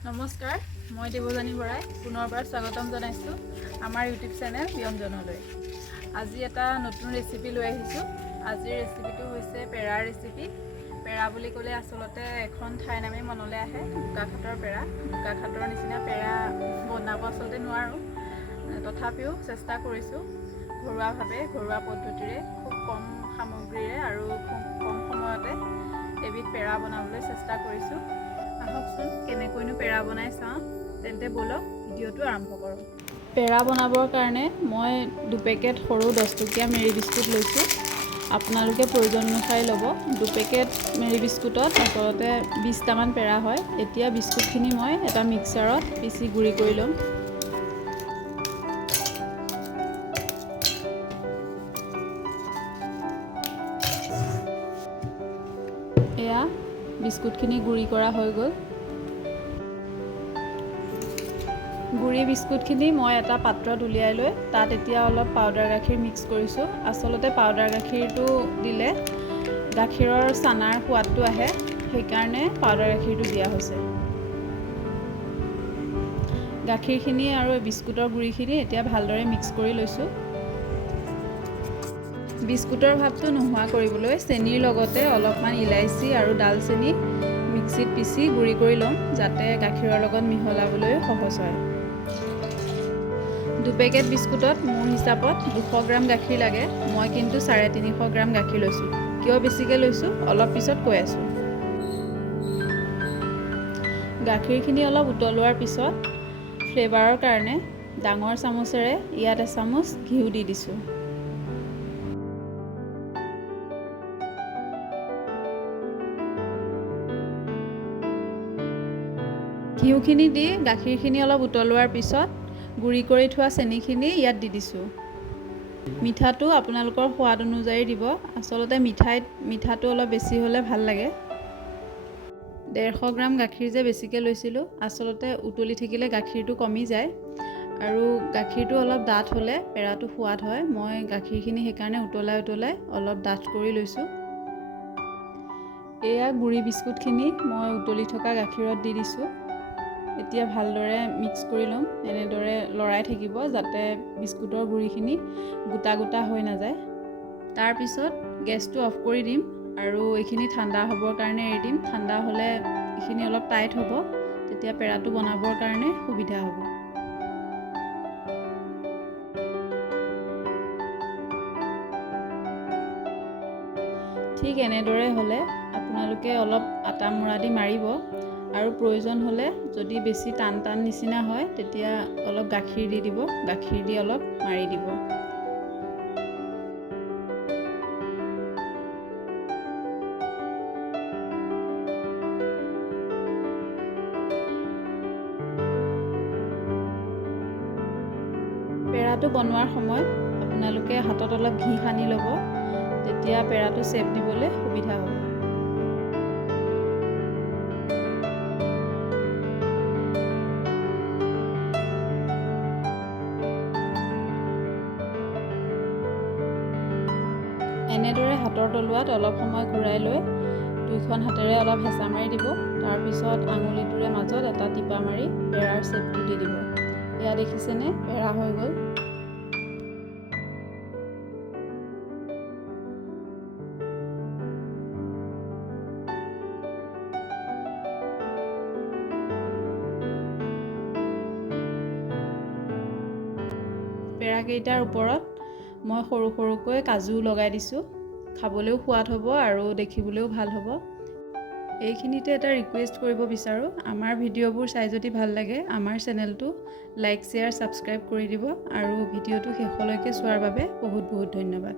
নমস্কাৰ, মই দেৱজানী বৰাই পুনৰবাৰ স্বাগতম জনাইছোঁ আমাৰ ইউটিউব চেনেল ব্যঞ্জনলৈ। আজি এটা নতুন ৰেচিপি লৈ আহিছোঁ। আজিৰ ৰেচিপিটো হৈছে পেৰাৰ ৰেচিপি। পেৰা বুলি ক'লে আচলতে এখন ঠাইৰ নামেই মনলৈ আহে, বোকাখাটৰ পেৰা। বোকাখাটৰ নিচিনা পেৰা বনাব আচলতে নোৱাৰোঁ, তথাপিও চেষ্টা কৰিছোঁ ঘৰুৱাভাৱে, ঘৰুৱা পদ্ধতিৰে, খুব কম সামগ্ৰীৰে আৰু খুব কম সময়তে এবিধ পেৰা বনাবলৈ চেষ্টা কৰিছোঁ। আহকচোন কেনেকৈনো পেৰা বনাই চাওঁ। তেন্তে ব'লক ভিডিঅ'টো আৰম্ভ কৰোঁ। পেৰা বনাবৰ কাৰণে মই 2 পেকেট সৰু 10 টকীয়া মেৰী বিস্কুট লৈছোঁ। আপোনালোকে প্ৰয়োজন অনুসাৰে ল'ব। 2 পেকেট মেৰী বিস্কুটত আচলতে 20টামান পেৰা হয়। এতিয়া বিস্কুটখিনি মই এটা মিক্সাৰত পিচি গুড়ি কৰি ল'ম। এয়া বিস্কুটখিনি গুড়ি কৰা হৈ গ'ল। গুড়ি বিস্কুটখিনি মই এটা পাত্ৰত উলিয়াই লৈ তাত এতিয়া অলপ পাউডাৰ গাখীৰ মিক্স কৰিছোঁ। আচলতে পাউডাৰ গাখীৰটো দিলে গাখীৰৰ চানাৰ সোৱাদটো আহে, সেইকাৰণে পাউডাৰ গাখীৰটো দিয়া হৈছে। গাখীৰখিনি আৰু বিস্কুটৰ গুড়িখিনি এতিয়া ভালদৰে মিক্স কৰি লৈছোঁ। বিস্কুটৰ ভাৱটো নোহোৱা কৰিবলৈ চেনিৰ লগতে অলপমান ইলাইচি আৰু ডালচেনি মিক্সিত পিচি গুড়ি কৰি ল'ম, যাতে গাখীৰৰ লগত মিহলাবলৈ সহজ হয়। 2 পেকেট বিস্কুটত মোৰ হিচাপত 200 গ্ৰাম গাখীৰ লাগে। মই কিন্তু 350 গ্ৰাম গাখীৰ লৈছোঁ। কিয় বেছিকৈ লৈছোঁ অলপ পিছত কৈ আছোঁ। গাখীৰখিনি অলপ উতলোৱাৰ পিছত ফ্লেভাৰৰ কাৰণে ডাঙৰ চামুচেৰে ইয়াত এচামুচ ঘিউ দি দিছোঁ। ঘিউখিনি দি গাখীৰখিনি অলপ উতলোৱাৰ পিছত গুড়ি কৰি থোৱা চেনিখিনি ইয়াত দি দিছোঁ। মিঠাটো আপোনালোকৰ সোৱাদ অনুযায়ী দিব। আচলতে মিঠাটো অলপ বেছি হ'লে ভাল লাগে। 150 গ্ৰাম গাখীৰ যে বেছিকৈ লৈছিলোঁ, আচলতে উতলি থাকিলে গাখীৰটো কমি যায় আৰু গাখীৰটো অলপ ডাঠ হ'লে পেৰাটো সোৱাদ হয়। মই গাখীৰখিনি সেইকাৰণে উতলাই অলপ ডাঠ কৰি লৈছোঁ। এয়া গুড়ি বিস্কুটখিনি মই উতলি থকা গাখীৰত দি দিছোঁ। এতিয়া ভালদৰে মিক্স কৰি ল'ম। এনেদৰে লৰাই থাকিব যাতে বিস্কুটৰ গুড়িখিনি গোটা গোটা হৈ নাযায়। তাৰপিছত গেছটো অফ কৰি দিম আৰু এইখিনি ঠাণ্ডা হ'বৰ কাৰণে এৰি দিম। ঠাণ্ডা হ'লে এইখিনি অলপ টাইট হ'ব, তেতিয়া পেৰাটো বনাবৰ কাৰণে সুবিধা হ'ব। ঠিক এনেদৰে হ'লে আপোনালোকে অলপ আটা মূৰা দি মাৰিব আৰু প্ৰয়োজন হ'লে যদি বেছি টান নিচিনা হয় তেতিয়া অলপ গাখীৰ দি দিব। গাখীৰ দি অলপ মাৰি দিব। পেৰাটো বনোৱাৰ সময়ত আপোনালোকে হাতত অলপ ঘি সানি ল'ব, তেতিয়া পেৰাটো চেপ দিবলৈ সুবিধা হ'ব। এনেদৰে হাতৰ তলুৱাত অলপ সময় ঘূৰাই লৈ 2খন হাতেৰে অলপ হেঁচা মাৰি দিব। তাৰপিছত আঙুলিটোৰে মাজত এটা টিপা মাৰি পেৰাৰ চেপটো দি দিব। এয়া দেখিছেনে, পেৰা হৈ গ'ল। পেৰাকেইটাৰ ওপৰত মই সৰু সৰুকৈ কাজু লগাই দিছোঁ। খাবলৈও সোৱাদ হ'ব আৰু দেখিবলৈও ভাল হ'ব। এইখিনিতে এটা ৰিকুৱেষ্ট কৰিব বিচাৰোঁ, আমাৰ ভিডিঅ'বোৰ চাই যদি ভাল লাগে আমাৰ চেনেলটো লাইক, শ্বেয়াৰ, ছাবস্ক্ৰাইব কৰি দিব আৰু ভিডিঅ'টো শেষলৈকে চোৱাৰ বাবে বহুত বহুত ধন্যবাদ।